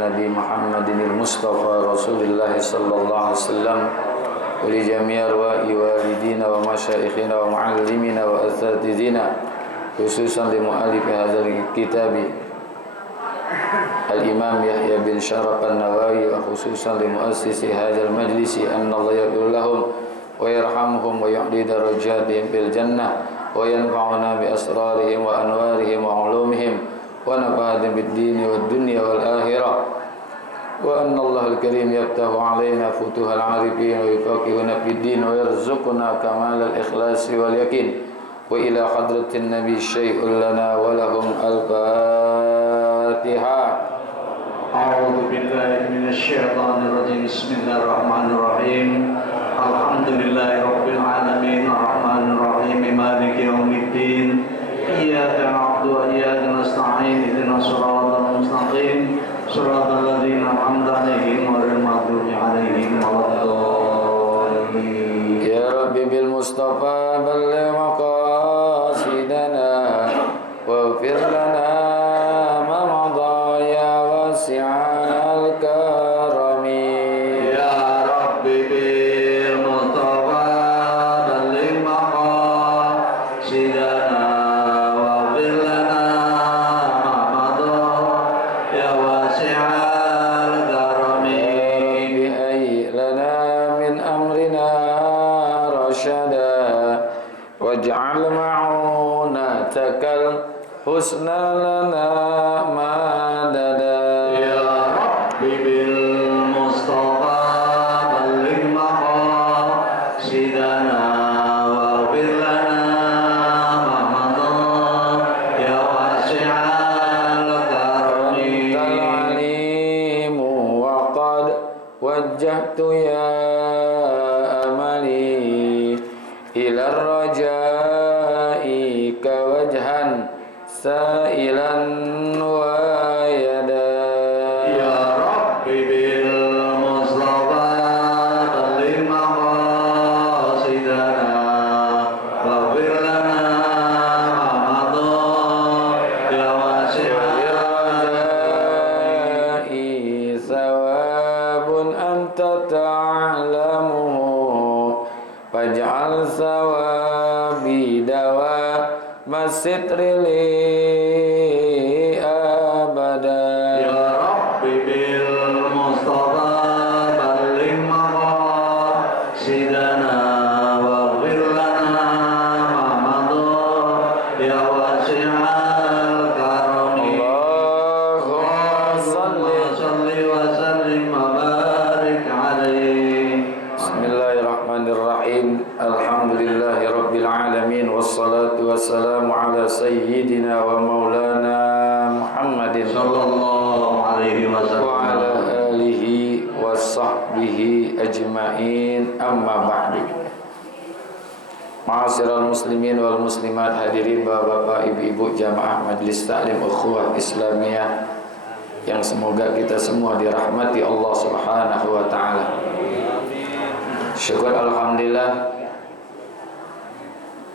النبي محمد المصطفى رسول الله صلى الله عليه وسلم ولجميع أرواح والدينا ومشايخنا ومعلمينا وأساتذتنا خصوصا لمؤلف هذا الكتاب الإمام يحيى بن شرف النووي وخصوصا لمؤسس هذا المجلس أن الله يغفر لهم ويرحمهم ويعلي درجاتهم في الجنة وينفعنا بأسرارهم وأنوارهم وعلومهم ونفعنا بالدين والدنيا والآخرة وأن الله الكريم يفتح علينا فتوح العارفين ويفقهنا في الدين ويرزقنا كمال الإخلاص واليقين وإلى حضرة النبي شيء لنا ولهم الفاتحة. أعوذ بالله من الشيطان الرجيم. بسم الله الرحمن الرحيم. الحمد لله رب العالمين الرحمن الرحيم مالك يوم الدين إياك نعبد وإياك نستعين اهدنا الصراط المستقيم صراط الذين أنعمت عليهم غير المغضوب عليهم ولا الضالين. يا رب بالمصطفى بلغ مقاصدنا واغفر لنا ما مضى يا واسع الكرم. يا رب بالمصطفى بلغ مقاصدنا واغفر لنا ما مضى يا واسع الكرم. بهيئ لنا من أمرنا رشدا واجعل معونتك الحسنى لنا مددا. يا رب بالمصطفى بلغ مقاصدنا واغفر لنا ما مضى يا واسع الكرم. أنت العليم وقد وجهت يا أملي إلى الرجاء كوجها سائلا ويدا. يا رب بالمصطفى بلغ مقاصدنا واغفر لنا ما مضى يا واسع للرجاء ثواب أنت تعلمه فاجعل ثوابي دوام الستر لي أبدا. يا رب بالمصطفى بلغ مقاصدنا واغفر لنا ما مضى يا واسع الكرم. اللهم صل صل وسلم وبارك عليه. بسم الله الرحمن الرحيم. الحمد لله رب العالمين والصلاة والسلام على سيدنا ومولانا محمد صلى الله عليه وسلم وعلى آله وصحبه أجمعين. أما بعد. Ma'asyiral muslimin wal muslimat, hadirin bapak-bapak, ibu-ibu jamaah Majelis Taklim Ukhuwah Islamiyah yang semoga kita semua dirahmati Allah Subhanahu wa taala. Syukur alhamdulillah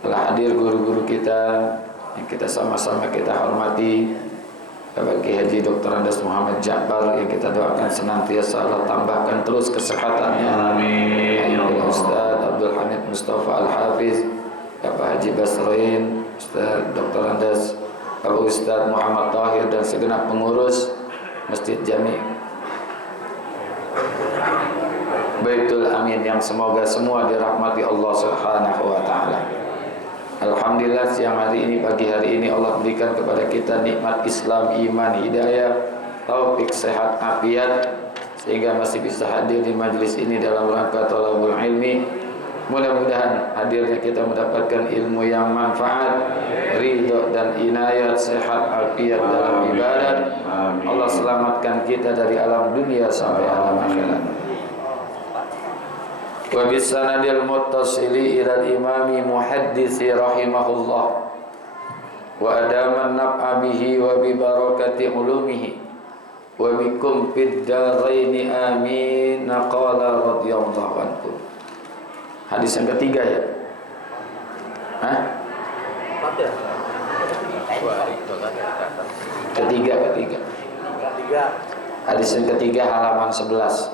telah hadir guru-guru kita yang kita sama-sama kita hormati, Bapak Kiai Haji Dr. Andes Muhammad Ja'far yang kita doakan senantiasa Allah tambahkan terus kesehatannya. Amin. Ustaz Abdul Hamid Mustafa Al-Hafiz, Bapak Haji Basroin, Ustaz Dr. Andes, Bapak Ustaz Muhammad Tahir dan segenap pengurus Masjid Jami Baitul Amin yang semoga semua dirahmati Allah Subhanahu wa taala. Alhamdulillah siang hari ini, pagi hari ini Allah berikan kepada kita nikmat Islam, iman, hidayah, taufik, sehat, afiat sehingga masih bisa hadir di majlis ini dalam rangka thalabul ilmi. Mudah-mudahan hadirnya kita mendapatkan ilmu yang manfaat, ridho dan inayat, sehat, afiat dalam ibadat. Allah selamatkan kita dari alam dunia sampai alam akhirat. Wa bisanadil muttasili ila al-imami muhaddisi rahimahullah wa adaman naf'a bihi wa bi barakati ulumihi wa bikum fid daraini amin. Qala radhiyallahu anhu. Hadis yang ketiga ya? Hah? Ketiga. Hadis yang ketiga halaman 11.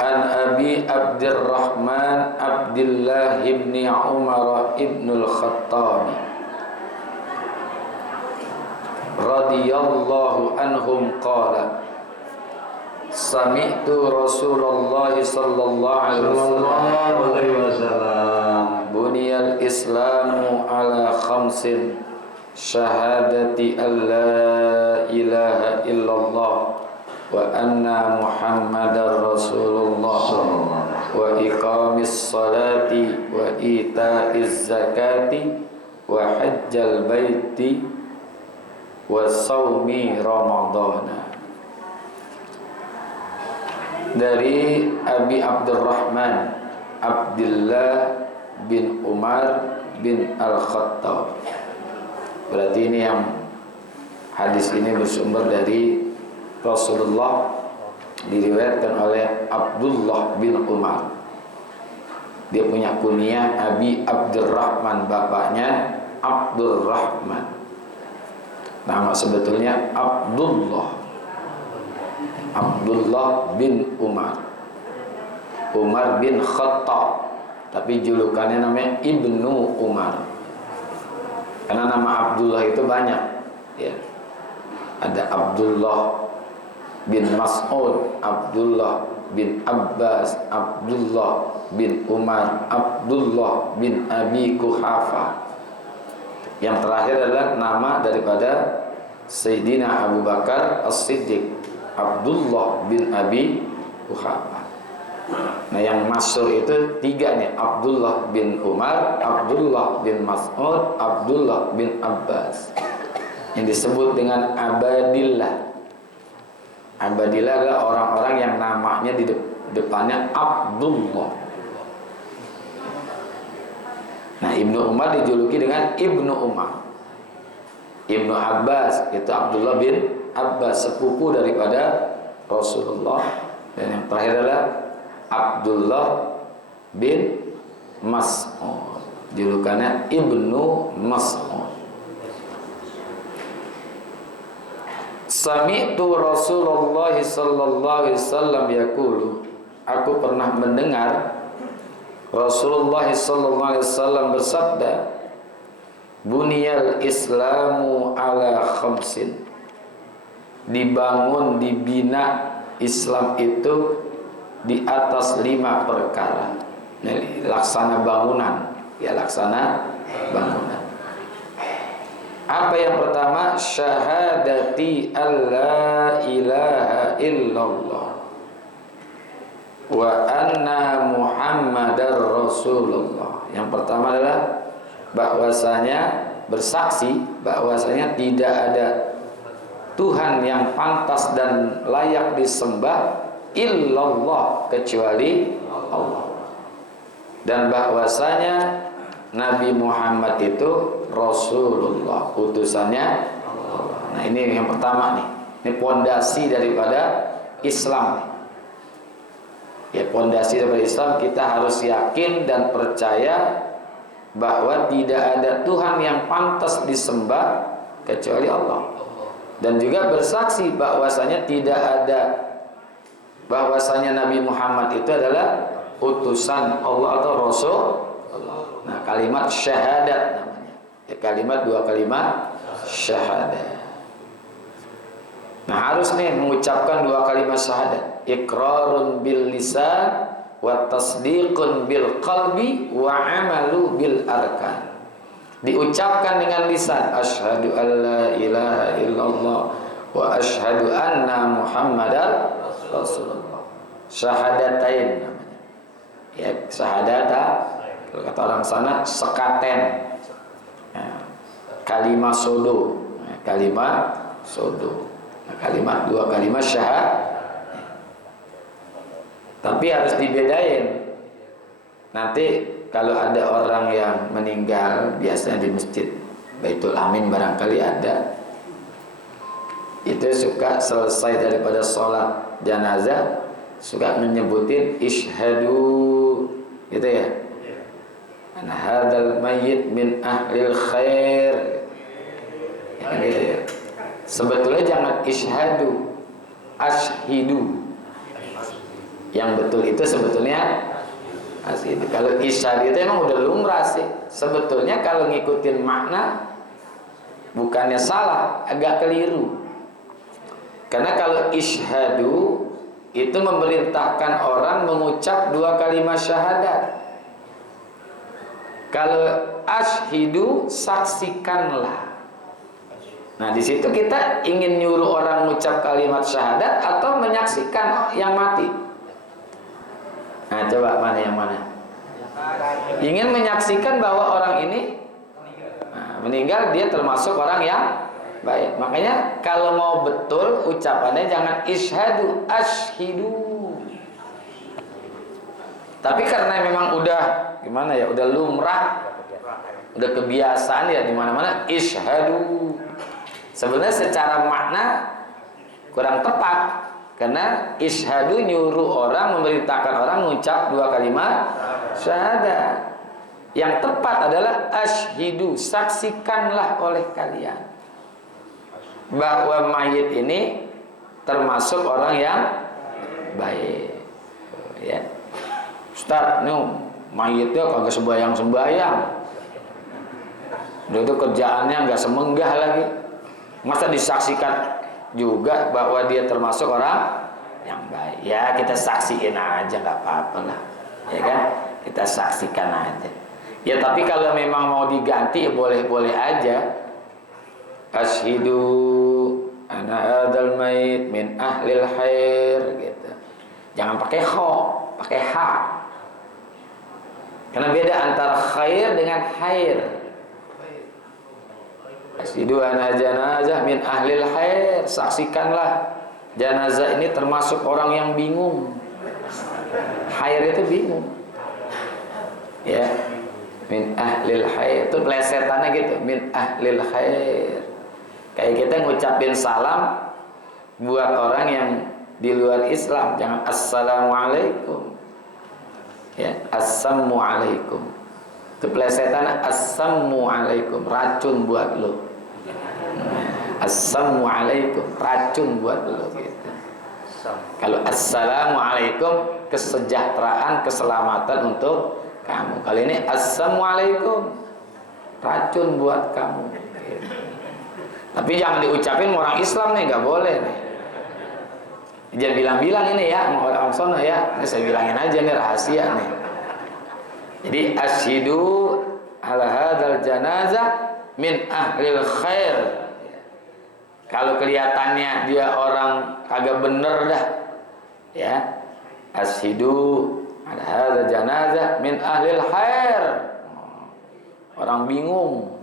An Abi Abdurrahman Abdullah ibn Umar ibn al-Khattab radhiyallahu anhum qala sami'tu Rasulullah sallallahu alaihi wasallam buniyal islamu ala khamsin syahadati an la ilaha illallah wa anna muhammadar rasulullah wa iqamis salati wa ita'iz zakati wa hajjal baiti wa saumi ramadana. Dari Abi Abdurrahman Abdullah bin Umar bin Al-Khattab. Berarti ini yang hadis ini bersumber dari Rasulullah, diriwayatkan oleh Abdullah bin Umar. Dia punya kunyah Abi Abdurrahman, bapaknya Abdurrahman. Nama sebetulnya Abdullah bin Umar, Umar bin Khattab, tapi julukannya namanya Ibnu Umar. Karena nama Abdullah itu banyak, ya. Ada Abdullah bin Mas'ud, Abdullah bin Abbas, Abdullah bin Umar, Abdullah bin Abi Quhafa. Yang terakhir adalah nama daripada Sayyidina Abu Bakar As-Siddiq, Abdullah bin Abi Quhafa. Nah, yang masyhur itu tiga nih, Abdullah bin Umar, Abdullah bin Mas'ud, Abdullah bin Abbas, yang disebut dengan Abadillah. Abadillah adalah orang-orang yang namanya di depannya Abdullah. Nah, Ibnu Umar dijuluki dengan Ibnu Umar. Ibnu Abbas itu Abdullah bin Abbas, sepupu daripada Rasulullah. Dan yang terakhir adalah Abdullah bin Mas'ud, julukannya Ibnu Mas'ud. Sami'tu Rasulullah sallallahu alaihi wasallam yaqulu, aku pernah mendengar Rasulullah sallallahu alaihi wasallam bersabda, buniyal islamu ala khamsin, dibangun, dibina Islam itu di atas 5 perkara. Nah, laksana bangunan, ya, laksana bangunan. Apa yang pertama? Syahadati alla ilaha illallah wa anna muhammadar rasulullah. Yang pertama adalah bahwasanya, bersaksi bahwasanya tidak ada Tuhan yang pantas dan layak disembah illallah, kecuali Allah, dan bahwasanya Nabi Muhammad itu Rasulullah, utusannya Allah. Nah, ini yang pertama nih. Ini pondasi daripada Islam. Ya, pondasi daripada Islam, kita harus yakin dan percaya bahwa tidak ada Tuhan yang pantas disembah kecuali Allah. Dan juga bersaksi bahwasanya tidak ada, bahwasanya Nabi Muhammad itu adalah utusan Allah atau Rasul. Nah, kalimat syahadat namanya, ya, kalimat, 2 kalimat syahadat. Nah, harus nih mengucapkan 2 kalimat syahadat, iqrarun bil lisan wa tasdiqun bil qalbi wa amalu bil arkan. Diucapkan dengan lisan, asyhadu alla ilaha illallah wa asyhadu anna muhammadar rasulullah. Syahadatain namanya, ya, syahadata. Kalau kata orang sana, sekaten, ya, kalimat sodo, ya, kalimat sodo. Nah, kalimat, 2 kalimat syahadat. Tapi harus dibedain. Nanti kalau ada orang yang meninggal, biasanya di masjid Baitul Amin barangkali ada, itu suka selesai daripada sholat janazah, suka menyebutin isyhadu, gitu ya. Ana hadzal mayyit min ahlil khair. Ya, gitu ya. Sebetulnya jangan isyhadu, ashhidu. Yang betul itu sebetulnya ashhidu. Kalau isyhadu itu emang udah lumrah sih. Sebetulnya kalau ngikutin makna bukannya salah, agak keliru. Karena kalau isyhadu itu memerintahkan orang mengucap 2 kalimat syahadat. Kalau ashhidu, saksikanlah. Nah, di situ kita ingin nyuruh orang mengucap kalimat syahadat atau menyaksikan yang mati. Nah, coba mana yang mana? Ingin menyaksikan bahwa orang ini meninggal, dia termasuk orang yang baik. Makanya kalau mau betul ucapannya jangan isyhadu, ashhidu. Tapi karena memang udah gimana ya, udah lumrah, udah kebiasaan ya di mana-mana isyhadu. Sebenarnya secara makna kurang tepat, karena isyhadu nyuruh orang, memerintahkan orang mengucap 2 kalimat syahadat. Yang tepat adalah ashhidu, saksikanlah oleh kalian bahwa mayit ini termasuk orang yang baik. Ya. Ustaz, ini mayitnya kagak sembayang-sembayang. Udah itu kerjaannya nggak semenggah lagi. Masa disaksikan juga bahwa dia termasuk orang yang baik? Ya kita saksiin aja, nggak apa-apa lah, ya kan? Kita saksikan aja. Ya tapi kalau memang mau diganti ya boleh-boleh aja. Ashhidu ana hadzal mayit min ahlil khair gitu. Jangan pakai kho, pakai ha. Karena beda antara khair dengan khair. Ashhidu anna janazah min ahlil khair. Saksikanlah jenazah ini termasuk orang yang bingung. Khair itu bingung. Ya. Min ahlil khair. Itu plesetannya gitu, min ahlil khair. Kayak kita ngucapin salam buat orang yang di luar Islam, jangan assalamualaikum. Ya, assalamualaikum. Itu plesetan assalamualaikum, racun buat lo. Assalamualaikum, racun buat lo gitu. Kalau assalamualaikum, kesejahteraan, keselamatan untuk kamu. Kali ini assalamualaikum, racun buat kamu gitu. Tapi jangan diucapin orang Islam nih, nggak boleh nih. Jangan bilang-bilang ini ya sama orang sono ya. Ini saya bilangin aja nih, rahasia nih. Jadi ashhidu ala hadzal janazah min ahlil khair. Kalau kelihatannya dia orang kagak bener dah, ya ashhidu ala hadzal janazah min ahlil khair. Orang bingung.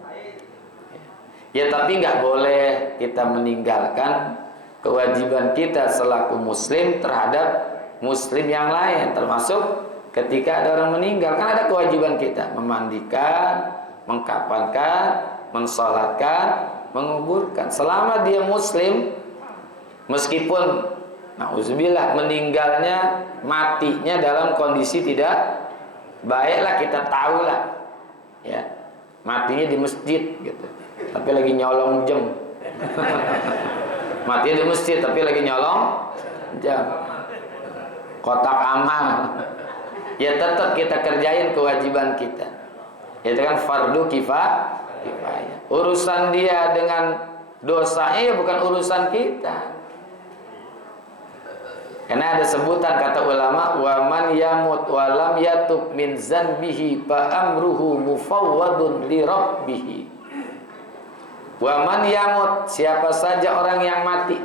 Ya tapi nggak boleh kita meninggalkan kewajiban kita selaku muslim terhadap muslim yang lain, termasuk ketika ada orang meninggal, kan ada kewajiban kita memandikan, mengkafankan, mensolatkan, menguburkan. Selama dia muslim, meskipun na'udzubillah meninggalnya, matinya dalam kondisi tidak baiklah, kita tahulah ya, matinya di masjid gitu, tapi lagi nyolong jam. Matinya di masjid tapi lagi nyolong jam, kotak amal. Ya tetap kita kerjain kewajiban kita. Itu kan fardu kifayah. Urusan dia dengan dosanya ya bukan urusan kita. Karena ada sebutan kata ulama, wa man yamut wa lam yatub min zanbihi fa amruhu mufawwadun li rabbih. Wa man yamut, siapa saja orang yang mati,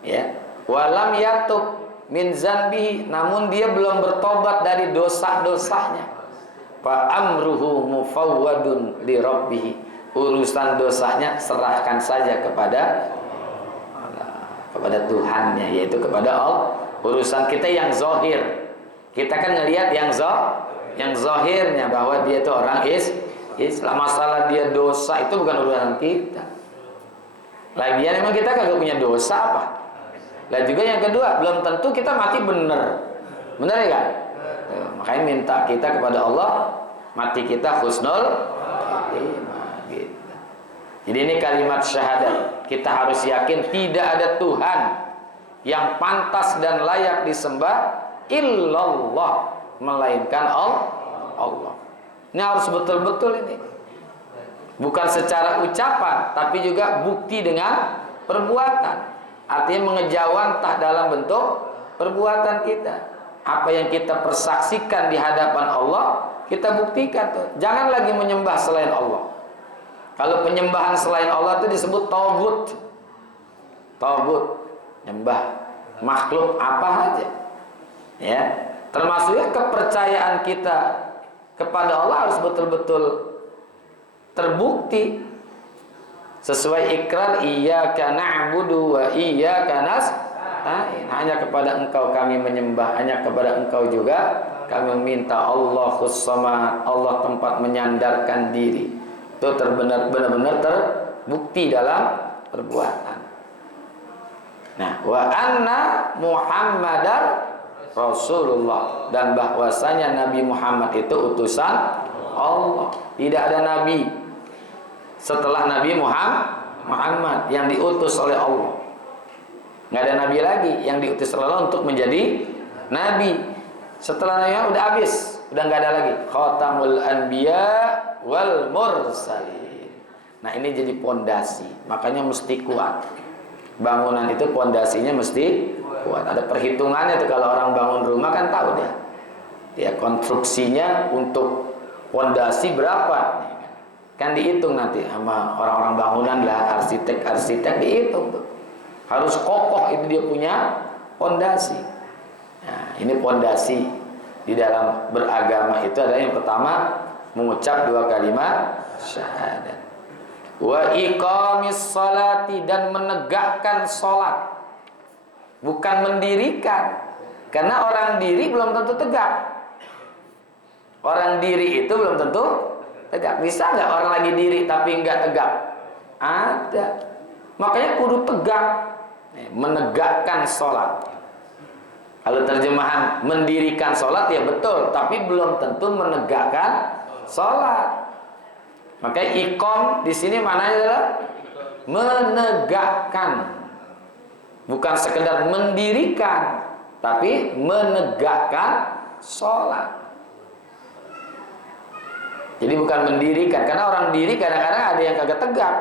ya, wa lam yatub min zanbihi, namun dia belum bertobat dari dosa-dosanya, fa amruhu mufawwadun li rabbih, urusan dosanya serahkan saja kepada Tuhannya, yaitu kepada Allah. Urusan kita yang zahir, kita kan ngelihat yang zahirnya bahwa dia itu orang Islam. Masalah dia dosa itu bukan urusan kita. Lagian emang kita kagak punya dosa apa? Lah juga yang kedua, belum tentu kita mati bener ya kan? Makanya minta kita kepada Allah, mati kita husnul khatimah gitu. Jadi ini kalimat syahadat. Kita harus yakin tidak ada Tuhan yang pantas dan layak disembah illallah, melainkan Allah. Ini harus betul-betul ini. Bukan secara ucapan, tapi juga bukti dengan perbuatan. Artinya mengejawantah dalam bentuk perbuatan kita. Apa yang kita persaksikan di hadapan Allah, kita buktikan tuh. Jangan lagi menyembah selain Allah. Kalau penyembahan selain Allah itu disebut tagut. Tagut, nyembah makhluk apa aja. Ya, termasuknya kepercayaan kita kepada Allah harus betul-betul terbukti sesuai ikrar iyyaka na'budu wa iyyaka nasta'in. Hanya kepada Engkau kami menyembah, hanya kepada Engkau juga kami meminta. Allahus Samad, Allah tempat menyandarkan diri. Itu benar-benar terbukti dalam perbuatan. Nah, wa anna Muhammadar Rasulullah, dan bahwasanya Nabi Muhammad itu utusan Allah. Tidak ada nabi setelah Nabi Muhammad yang diutus oleh Allah. Nggak ada nabi lagi yang diutus oleh Allah untuk menjadi nabi. Setelah Nabi udah habis, udah nggak ada lagi. Khatamul anbiya wal mursalin. Nah, ini jadi pondasi, makanya mesti kuat. Bangunan itu pondasinya mesti kuat. Ada perhitungannya tuh, kalau orang bangun rumah kan tahu dia. Ya, konstruksinya untuk pondasi berapa? Kan dihitung nanti sama orang-orang bangunan lah, arsitek dihitung tuh. Harus kokoh itu dia punya pondasi. Nah, ini pondasi di dalam beragama itu adalah yang pertama mengucap 2 kalimat syahadat. Wa iqamis salati, dan menegakkan salat. Bukan mendirikan. Karena orang diri belum tentu tegak. Orang diri itu belum tentu tegak. Bisa nggak orang lagi diri tapi nggak tegak? Ada. Makanya kudu tegak. Menegakkan sholat. Kalau terjemahan mendirikan sholat ya betul, tapi belum tentu menegakkan sholat. Makanya iqam di sini maknanya adalah menegakkan. Bukan sekedar mendirikan, tapi menegakkan sholat. Jadi bukan mendirikan, karena orang diri kadang-kadang ada yang kagak tegak.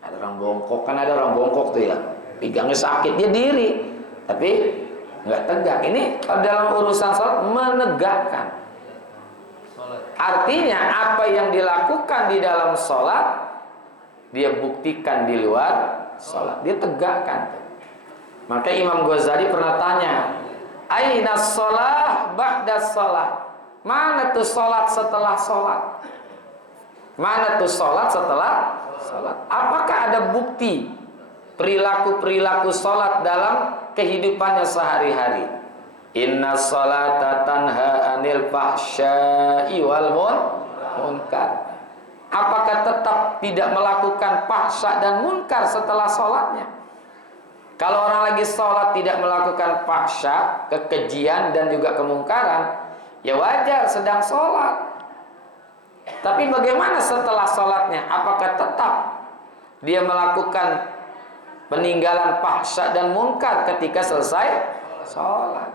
Ada orang bongkok, kan ada orang bongkok tuh ya, pinggangnya sakit, dia diri, tapi nggak tegak. Ini dalam urusan sholat menegakkan. Artinya apa yang dilakukan di dalam sholat, dia buktikan di luar sholat, dia tegakkan. Maka Imam Ghazali pernah tanya, aina sholat ba'da sholat? Mana tuh sholat setelah sholat? Mana tuh sholat setelah sholat? Apakah ada bukti perilaku-perilaku sholat dalam kehidupannya sehari-hari? Inna sholata tanha anil fahsya'i wal munkar. Apakah tetap tidak melakukan fahsya dan munkar setelah sholatnya? Kalau orang lagi sholat tidak melakukan fahsya, kekejian dan juga kemungkaran, ya wajar, sedang sholat. Tapi bagaimana setelah sholatnya? Apakah tetap dia melakukan peninggalan fahsya dan munkar ketika selesai sholat?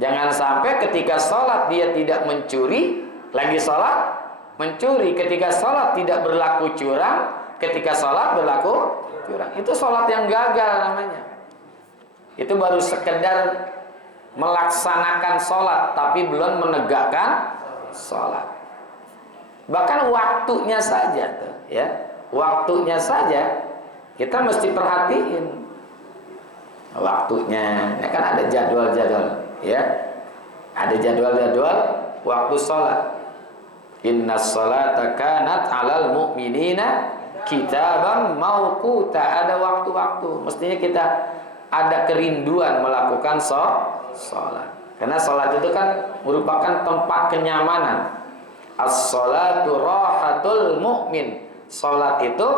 Jangan sampai ketika sholat dia tidak mencuri, lagi sholat mencuri. Ketika sholat tidak berlaku curang, ketika sholat berlaku curang. Itu sholat yang gagal namanya. Itu baru sekedar melaksanakan sholat, tapi belum menegakkan sholat. Bahkan waktunya saja tuh, ya, waktunya saja kita mesti perhatiin. Waktunya, ini kan ada jadwal-jadwal, ya, ada jadwal-jadwal waktu sholat. Inna sholata kanat alal mu'minina kitaban mauquta. Ada waktu-waktu. Mestinya kita ada kerinduan melakukan sholat. Karena sholat itu kan merupakan tempat kenyamanan. As-sholatu rahatul mu'min. Sholat itu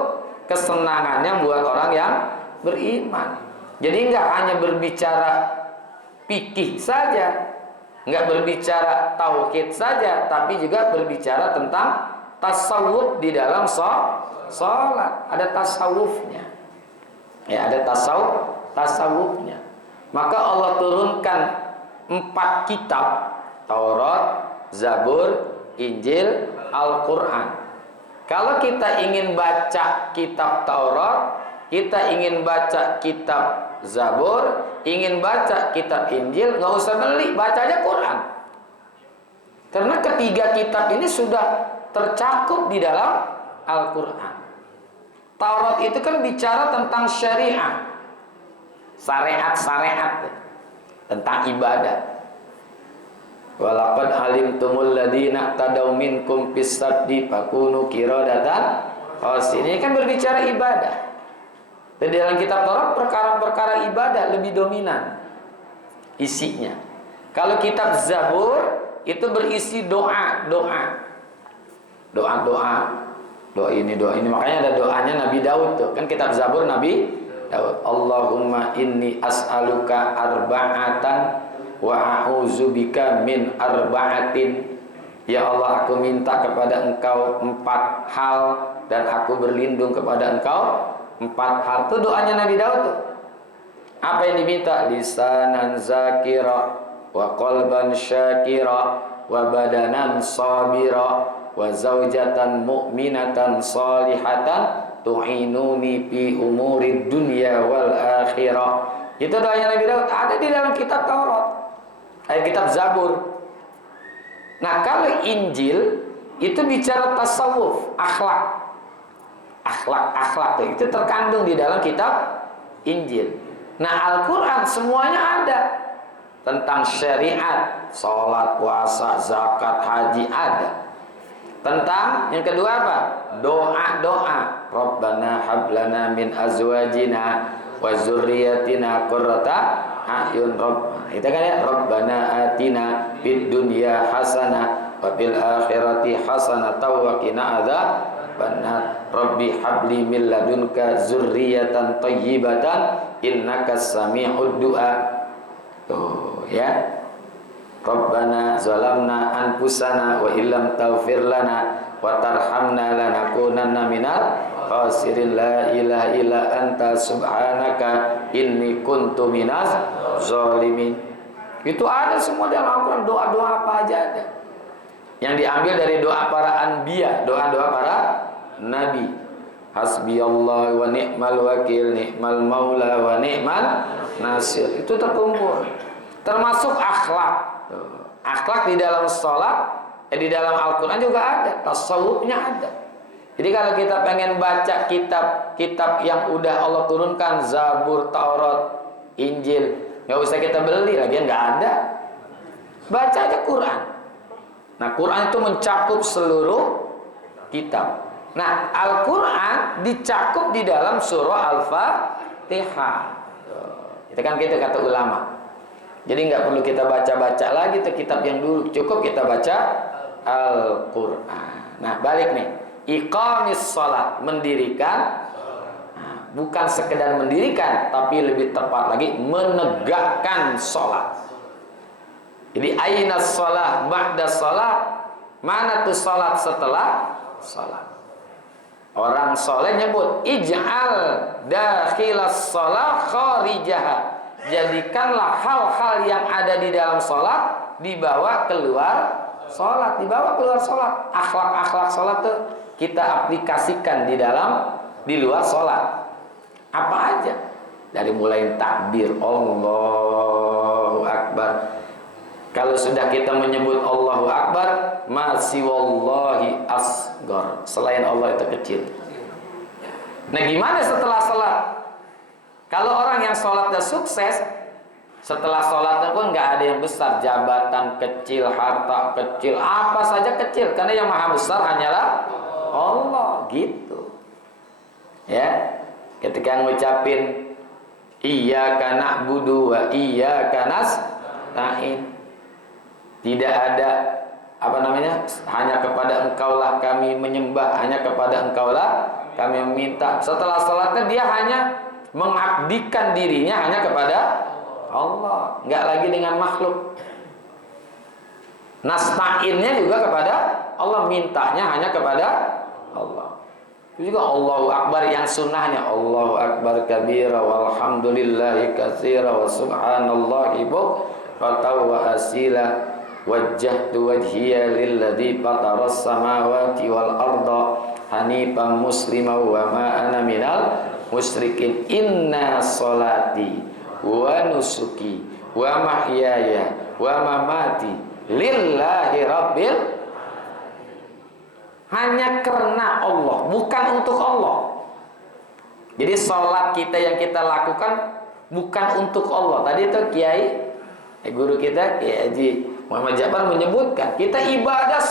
kesenangannya buat orang yang beriman. Jadi enggak hanya berbicara fikih saja, Nggak berbicara tauhid saja, tapi juga berbicara tentang tasawuf di dalam sholat. Ada tasawufnya. Ya, ada tasawufnya. Maka Allah turunkan 4 kitab, Taurat, Zabur, Injil, Al-Quran. Kalau kita ingin baca kitab Taurat, kita ingin baca kitab Zabur, ingin baca kitab Injil, nggak usah beli, baca aja Quran. Karena ketiga kitab ini sudah tercakup di dalam Al-Quran. Taurat itu kan bicara tentang syariat, syariat tentang ibadah. Walaqad alimtumul ladina tadaw minkum fis-sabti fakunu qiradatan khasi'in. Ini kan berbicara ibadah. Dan di dalam kitab Taurat perkara-perkara ibadah lebih dominan isinya. Kalau kitab Zabur itu berisi doa ini. Makanya ada doanya Nabi Daud tuh. Kan kitab Zabur Nabi Daud. Allahumma inni as'aluka arba'atan wa a'udzubika min arba'atin. Ya Allah, aku minta kepada Engkau 4 hal dan aku berlindung kepada Engkau 4 hal. Itu doanya Nabi Daud tuh. Apa yang diminta? Lisanan zakira wa qalban syakira wa badanan sabira wa zaujatan mu'minatan salihatan tu'inuni fi umuri dunya wal akhirah. Itu doanya Nabi Daud, ada di dalam kitab Taurat, ada kitab Zabur. Nah, kalau Injil itu bicara tasawuf, akhlak itu terkandung di dalam kitab Injil. Nah, Al-Quran semuanya ada tentang syariat, sholat, puasa, zakat, haji ada. Tentang yang kedua apa? Doa. Rabbana hablana min azwajina wa zurriyatina qurrata a'yun. Itu kan ya, Rabbana atina fid dunya hasanah wa fil akhirati hasanah wa qina adzabannar. Rabbi habli min ladunka zurriyatan thayyibatan innaka sami'ud du'a. Tuh ya. Rabbana zalamna anfusana wa illam taghfir lana wa tarhamna lanakunanna minal khasirin. La ilaha illa anta subhanaka inni kuntu minaz zalimin. Itu ada semua dalam Al-Quran. Doa-doa apa aja ada yang diambil dari doa para anbiya, doa-doa para nabi. Hasbiyallah wa ni'mal wakil, ni'mal maula wa ni'mal nasir. Itu terkumpul. Termasuk akhlak. Akhlak di dalam sholat, di dalam Al-Quran juga ada, tasawufnya ada. Jadi kalau kita pengen baca kitab yang udah Allah turunkan, Zabur, Taurat, Injil, nggak usah kita beli lagi, nggak ada. Baca aja Quran. Nah, Quran itu mencakup seluruh kitab. Nah, Al-Quran dicakup di dalam surah Al-Fatihah. Itu kan gitu kata ulama. Jadi nggak perlu kita baca-baca lagi tuh kitab yang dulu, cukup kita baca Al-Quran. Nah, balik nih, iqamis shalah, mendirikan. Nah, bukan sekedar mendirikan, tapi lebih tepat lagi menegakkan sholat. Jadi aina shalah ba'da shalah, mana tuh sholat setelah sholat? Orang soleh nyebut ij'al dakhilas shalah kharijaha. Jadikanlah hal-hal yang ada di dalam sholat dibawa keluar sholat, akhlak-akhlak sholat tuh kita aplikasikan di luar sholat. Apa aja? Dari mulai takbir Allahu Akbar. Kalau sudah kita menyebut Allahu Akbar, masih wallahi asgar. Selain Allah itu kecil. Nah, gimana setelah sholat? Kalau orang yang sholatnya sukses, setelah sholatnya pun nggak ada yang besar, jabatan kecil, harta kecil, apa saja kecil, karena yang maha besar hanyalah Allah, gitu. Ya, ketika ngucapin iyyaka na'budu wa iyyaka nasta'in, tidak ada hanya kepada Engkaulah kami menyembah, hanya kepada Engkaulah kami meminta. Setelah sholatnya dia hanya mengabdikan dirinya hanya kepada Allah, nggak lagi dengan makhluk. Nasta'innya juga kepada Allah, mintanya hanya kepada Allah. Itu juga Allahu Akbar yang sunnahnya Allahu Akbar kabira walhamdulillahi katsira wa subhanallahi bukratan wa asila wajjahtu wajhiya lilladzi fataras samawati wal arda hanifan musliman wa ma ana minal musyrikin inna sholati wa nusuki wa mahyaya wa mamati lillahi rabbil, hanya karena Allah, bukan untuk Allah. Jadi sholat kita yang kita lakukan bukan untuk Allah. Tadi itu guru kita Kiai Haji Muhammad Ja'far menyebutkan kita ibadah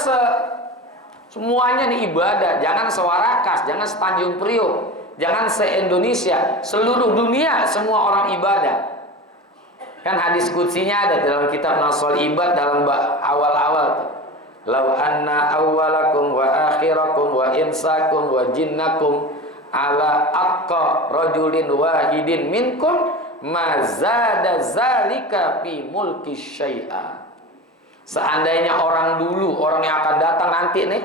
semuanya nih ibadah. Jangan sewarakas, jangan setanjung Priok, jangan se-Indonesia, seluruh dunia semua orang ibadah. Kan hadis kutsinya ada dalam kitab Nasol Ibad dalam awal-awal. Lau anna awwalakum wa akhirakum wa insakum wa jinnakum ala aqqa rajulin wahidin minkum ma zada zalika fi mulki syai'a. Seandainya orang dulu, orang yang akan datang nanti nih,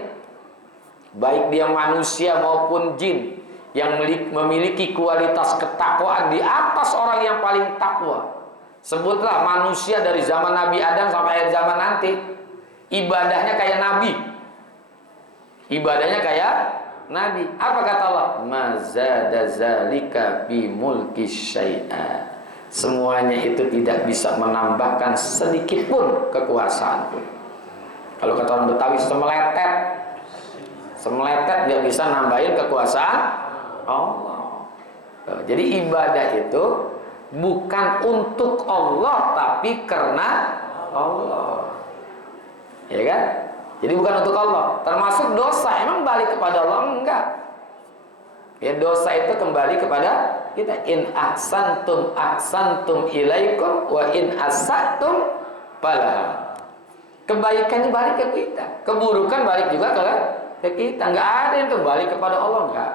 baik dia manusia maupun jin yang memiliki kualitas ketakwaan di atas orang yang paling takwa. Sebutlah manusia dari zaman Nabi Adam sampai akhir zaman nanti, ibadahnya kayak Nabi. Ibadahnya kayak Nabi. Apa kata Allah? Mazada zalika bi mulki syai'a. Semuanya itu tidak bisa menambahkan sedikit pun kekuasaan pun. Kalau kata orang Betawi semeletet. Semeletet nggak bisa nambahin kekuasaan Allah. Jadi ibadah itu bukan untuk Allah tapi karena Allah. Ya kan? Jadi bukan untuk Allah. Termasuk dosa, emang balik kepada Allah? Enggak. Ya, dosa itu kembali kepada kita. In ahsantum ahsantum ilaikum wa in asatum falaha. Kebaikannya balik ke kita, keburukan balik juga ke kita. Enggak ada yang kembali kepada Allah, enggak.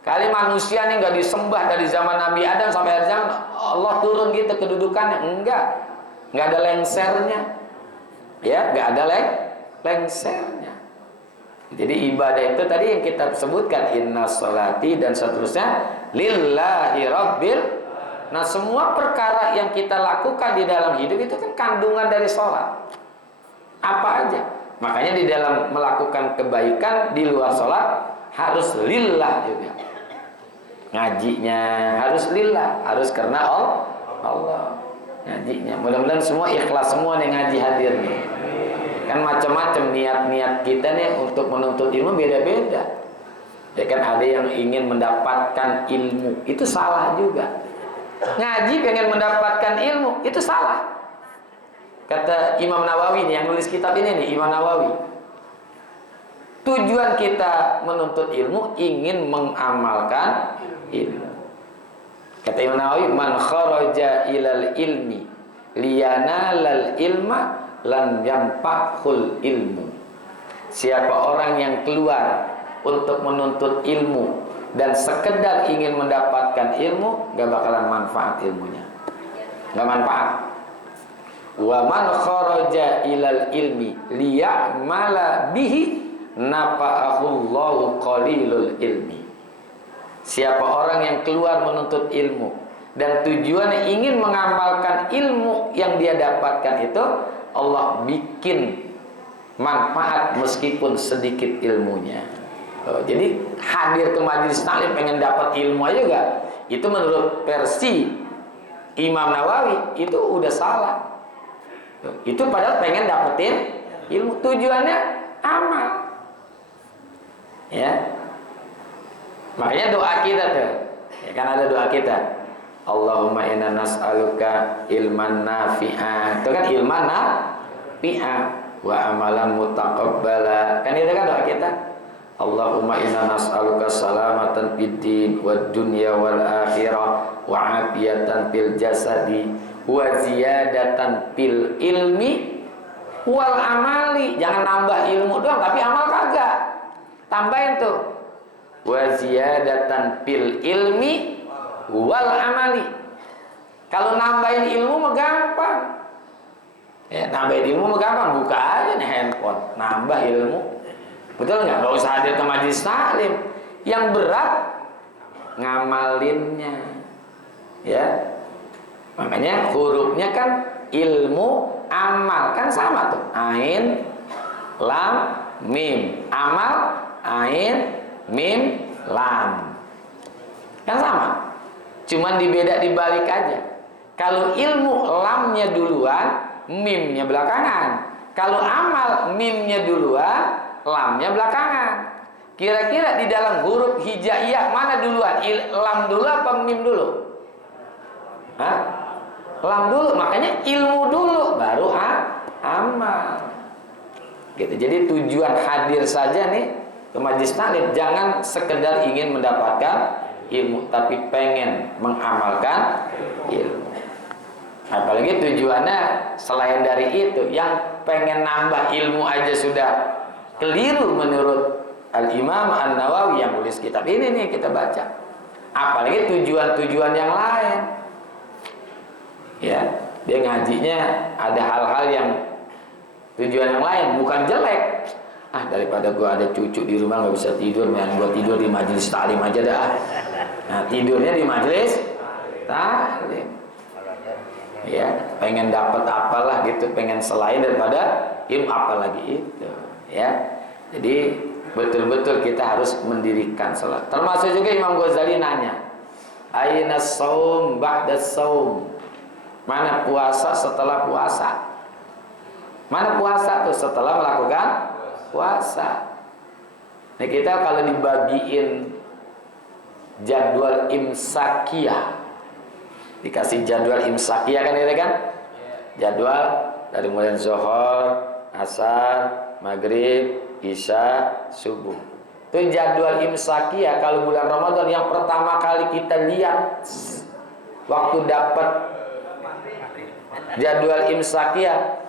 Kali manusia ini nggak disembah dari zaman Nabi Adam sampai akhir zaman, Allah turun gitu kedudukannya, enggak ada lengsernya, ya, nggak ada lengsernya. Jadi ibadah itu tadi yang kita sebutkan inna sholati dan seterusnya lillahi rabbil. Nah semua perkara yang kita lakukan di dalam hidup itu kan kandungan dari sholat. Apa aja? Makanya di dalam melakukan kebaikan di luar sholat harus lillah juga. Ngajinya harus lillah, harus karena Allah. Ngajinya, mudah-mudahan semua ikhlas semua nih ngaji hadir nih. Kan macam-macam niat-niat kita nih untuk menuntut ilmu beda-beda. Ya kan ada yang ingin mendapatkan ilmu, itu salah juga. Ngaji pengen mendapatkan ilmu, itu salah. Kata Imam Nawawi nih yang nulis kitab ini nih, Imam Nawawi. Tujuan kita menuntut ilmu ingin mengamalkan ilmu. Kata Imam Nawawi, man kharaja ilal ilmi liyanalal ilma lan yanfa'ul ilmu. Siapa orang yang keluar untuk menuntut ilmu dan sekedar ingin mendapatkan ilmu, gak bakalan manfaat ilmunya, gak manfaat. Wa man kharaja ilal ilmi liya'mala bihi nafa'ahullahu qalilul ilmi. Siapa orang yang keluar menuntut ilmu dan tujuannya ingin mengamalkan ilmu yang dia dapatkan itu, Allah bikin manfaat meskipun sedikit ilmunya. Jadi hadir ke majelis taklim pengen dapat ilmu aja gak? Itu menurut versi Imam Nawawi itu udah salah. Itu padahal pengen dapetin ilmu, tujuannya amal. Ya, makanya doa kita tuh, ya kan ada doa kita, Allahumma inna nas'aluka ilman nafi'a. Itu kan ilman nafi'a wa amalan mutaqabbala. Kan itu kan doa kita. Allahumma inna nas'aluka salamatan fid din wad dunya wal akhirah wa afiyatan fil jasadi wa ziyadatan fil ilmi wal amali. Jangan nambah ilmu doang tapi amal kagak. Tambahin tuh wa ziyadatan fil ilmi wal amali. Kalau nambahin ilmu mah gampang. Ya, nambah ilmu gampang, buka aja nih handphone, nambah ilmu. Betul nggak? Nggak usah hadir ke majelis taklim. Yang berat ngamalinnya. Ya. Makanya hurufnya kan ilmu, amal kan sama tuh. Ain, lam, mim. Amal, ain, mim, lam. Kan sama. Cuman dibalik aja. Kalau ilmu lamnya duluan, mimnya belakangan. Kalau amal mimnya duluan, lamnya belakangan. Kira-kira di dalam huruf hijaiyah mana duluan? Lam dulu apa mim dulu? Hah? Lam dulu, makanya ilmu dulu baru amal. Gitu. Jadi tujuan hadir saja nih ke majelis taklim jangan sekedar ingin mendapatkan ilmu, tapi pengen mengamalkan ilmu. Apalagi tujuannya selain dari itu, yang pengen nambah ilmu aja sudah keliru menurut Al-Imam An-Nawawi yang tulis kitab ini nih kita baca. Apalagi tujuan-tujuan yang lain. Ya, dia ngajinya ada hal-hal yang tujuan yang lain, bukan jelek. Daripada gua ada cucu di rumah nggak bisa tidur, main gua tidur di majelis taklim aja dah. Nah, tidurnya di majelis taklim. Ya, pengen dapat apalah gitu, pengen selain daripada ilmu apalagi itu. Ya, jadi betul-betul kita harus mendirikan salat. Termasuk juga Imam Ghazali nanya, aina saum ba'da saum? Mana puasa setelah puasa? Mana puasa tuh setelah melakukan puasa? Nah, kita kalau dibagiin jadwal imsakiyah, dikasih jadwal imsakiyah kan itu kan? Jadwal dari mulai zuhur, asar, maghrib, isya, subuh. Itu jadwal imsakiyah. Kalau bulan Ramadan yang pertama kali kita lihat waktu dapat jadwal imsakiyah,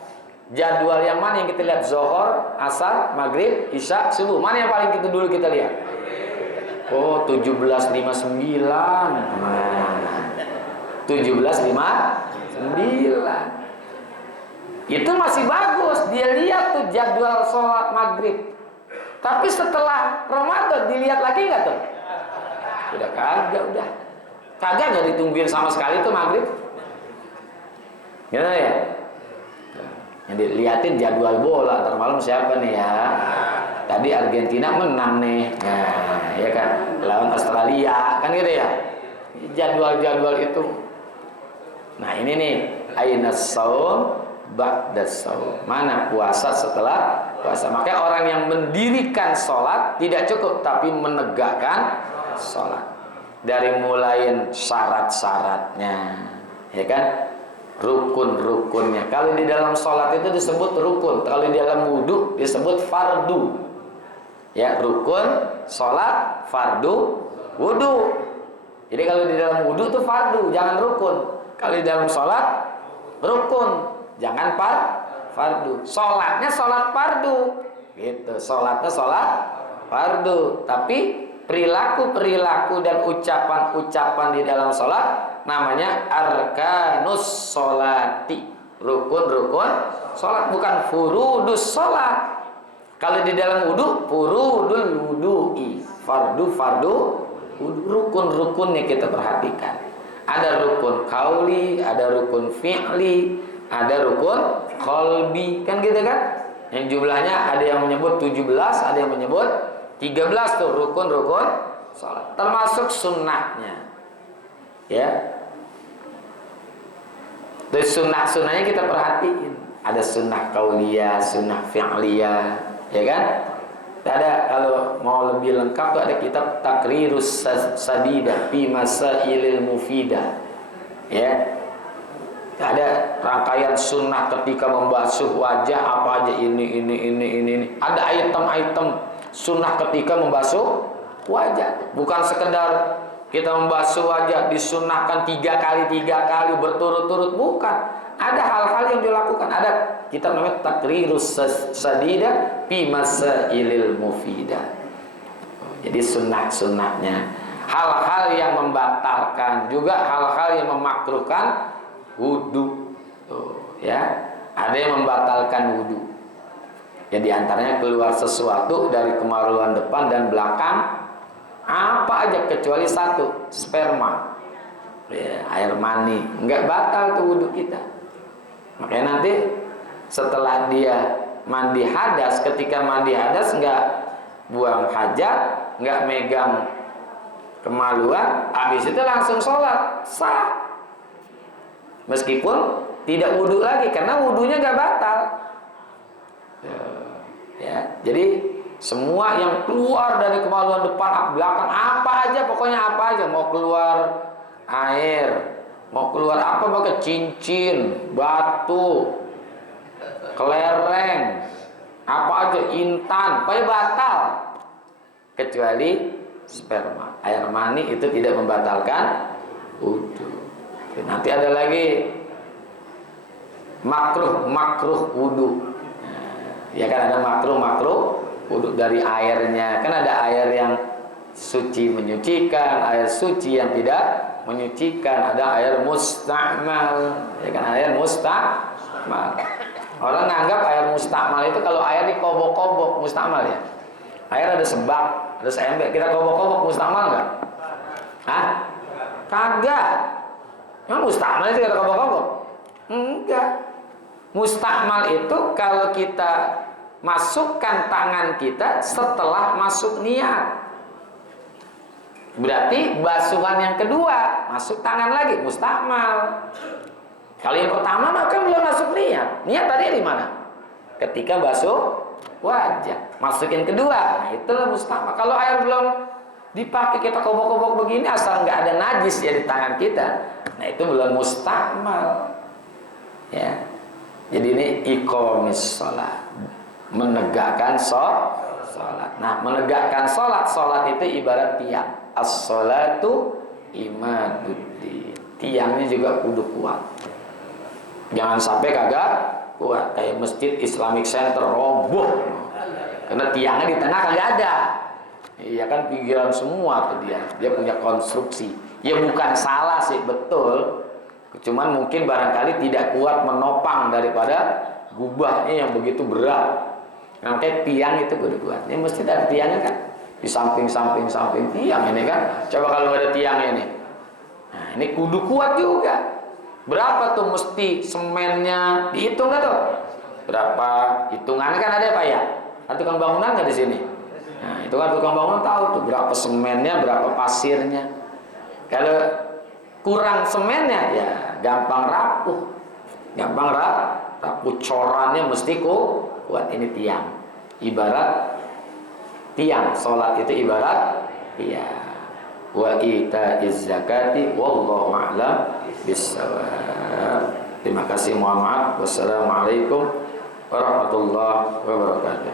jadwal yang mana yang kita lihat? Zuhur, asar, maghrib, isya, subuh. Mana yang paling dulu kita lihat? Oh, 17.59. Nah, 17.59. Itu masih bagus. Dia lihat tuh jadwal sholat maghrib. Tapi setelah Ramadan dilihat lagi nggak tuh? Udah kagak, udah. Kagak nggak ditungguin sama sekali tuh maghrib. Gimana ya? Yang dilihatin jadwal bola ntar malam siapa nih ya? Tadi Argentina menang nih. Nah, ya kan? Lawan Australia, kan gitu ya? Jadwal-jadwal itu. Nah, ini nih, aina shaum ba'da shaum. Mana puasa setelah puasa? Makanya orang yang mendirikan sholat tidak cukup, tapi menegakkan sholat. Dari mulai syarat-syaratnya, ya kan? Rukun-rukunnya. Kalau di dalam sholat itu disebut rukun, kalau di dalam wudhu disebut fardu. Ya, rukun sholat, fardu, wudhu. Jadi kalau di dalam wudhu itu fardu, jangan rukun. Kalau di dalam sholat rukun, jangan fardu. Sholatnya sholat fardu, gitu. Sholatnya sholat fardu, tapi perilaku-perilaku dan ucapan-ucapan di dalam sholat namanya arkanus sholati, rukun-rukun sholat, bukan furudus sholat. Kalau di dalam wudhu, furudul wudhu'i, fardu, rukun-rukunnya kita perhatikan. Ada rukun qauli, ada rukun fi'li, ada rukun qalbi, kan gitu kan? Yang jumlahnya ada yang menyebut 17, ada yang menyebut 13 tuh rukun-rukun sholat. Termasuk sunnahnya. Ya. Dari sunnah-sunnahnya kita perhatiin. Ada sunnah qauliyah, sunnah fi'liyah, ya kan? Ada, kalau mau lebih lengkap tuh ada kitab Taqrirus Sadidah fi Masailil Mufidah. Ya. Ada rangkaian sunnah ketika membasuh wajah apa aja ini. Ada item-item sunnah ketika membasuh wajah. Bukan sekedar kita membasuh wajah disunnahkan 3 kali berturut-turut, bukan. Ada hal-hal yang dilakukan. Ada kitab namanya Taqrirus Sadidah fi Masailil Mufidah. Jadi sunnah-sunnahnya, hal-hal yang membatalkan, juga hal-hal yang memakruhkan wudu. Ya. Ada Ada yang membatalkan wudu. Ya diantaranya keluar sesuatu dari kemaluan depan dan belakang, apa aja kecuali satu, sperma, ya, air mani, nggak batal tuh wudu kita. Makanya nanti setelah dia mandi hadas, ketika mandi hadas nggak buang hajat, nggak megang kemaluan, habis itu langsung sholat sah, meskipun tidak wudu lagi karena wudunya nggak batal. Ya, jadi semua yang keluar dari kemaluan depan, belakang, apa aja, pokoknya apa aja, mau keluar air, mau keluar apa, pakai cincin, batu, kelereng, apa aja, intan, pokoknya batal, kecuali sperma, air mani itu tidak membatalkan wudu. Nanti ada lagi makruh wudu. Ya kan ada makruh wudu dari airnya. Kan ada air yang suci menyucikan, air suci yang tidak menyucikan, ada air mustakmal. Ya kan air mustakmal. Orang nganggap air mustakmal itu kalau air dikobok-kobok, mustakmal ya. Air ada sebak, ada seembek, kita kobok-kobok, mustakmal enggak? Hah? Kagak. Emang mustakmal itu kita kobok-kobok? Enggak. Mustakmal itu kalau kita masukkan tangan kita setelah masuk niat. Berarti basuhan yang kedua, masuk tangan lagi, mustakmal. Kalau yang pertama maka belum masuk niat. Niat tadi di mana? Ketika basuh wajah, masukin kedua. Nah, itulah mustakmal. Kalau air belum dipakai, kita kobok-kobok begini, asal nggak ada najis ya di tangan kita, nah itu belum mustakmal. Ya. Jadi ini iqamis shalah, menegakkan sholat. Nah, menegakkan sholat itu ibarat tiang. As-sholatu imaduddin. Tiangnya juga kudu kuat. Jangan sampai kagak kuat. Kayak masjid Islamic Center roboh, karena tiangnya di tengah kagak ada. Iya kan, pinggiran semua tuh dia. Dia punya konstruksi. Ya bukan salah sih, betul. Cuman mungkin barangkali tidak kuat menopang daripada gubahnya yang begitu berat. Nah, kayak tiang itu kudu kuat. Ini mesti ada tiangnya kan, di samping tiang ini kan. Coba kalau nggak ada tiang ini, nah ini kudu kuat juga. Berapa tuh mesti semennya, dihitung nggak tuh? Berapa hitungannya kan ada Pak ya? Ada tukang bangunan nggak di sini? Nah itu kan tukang bangunan tahu tuh berapa semennya, berapa pasirnya. Kalau kurang semennya ya gampang rapuh, rapuh corannya mesti kuat. Ini tiang, ibarat tiang. Sholat itu ibarat tiang. Wa ita'iz zakati wallahu a'lam bissawab. Terima kasih, mohon maaf. Wassalamualaikum warahmatullahi wabarakatuh.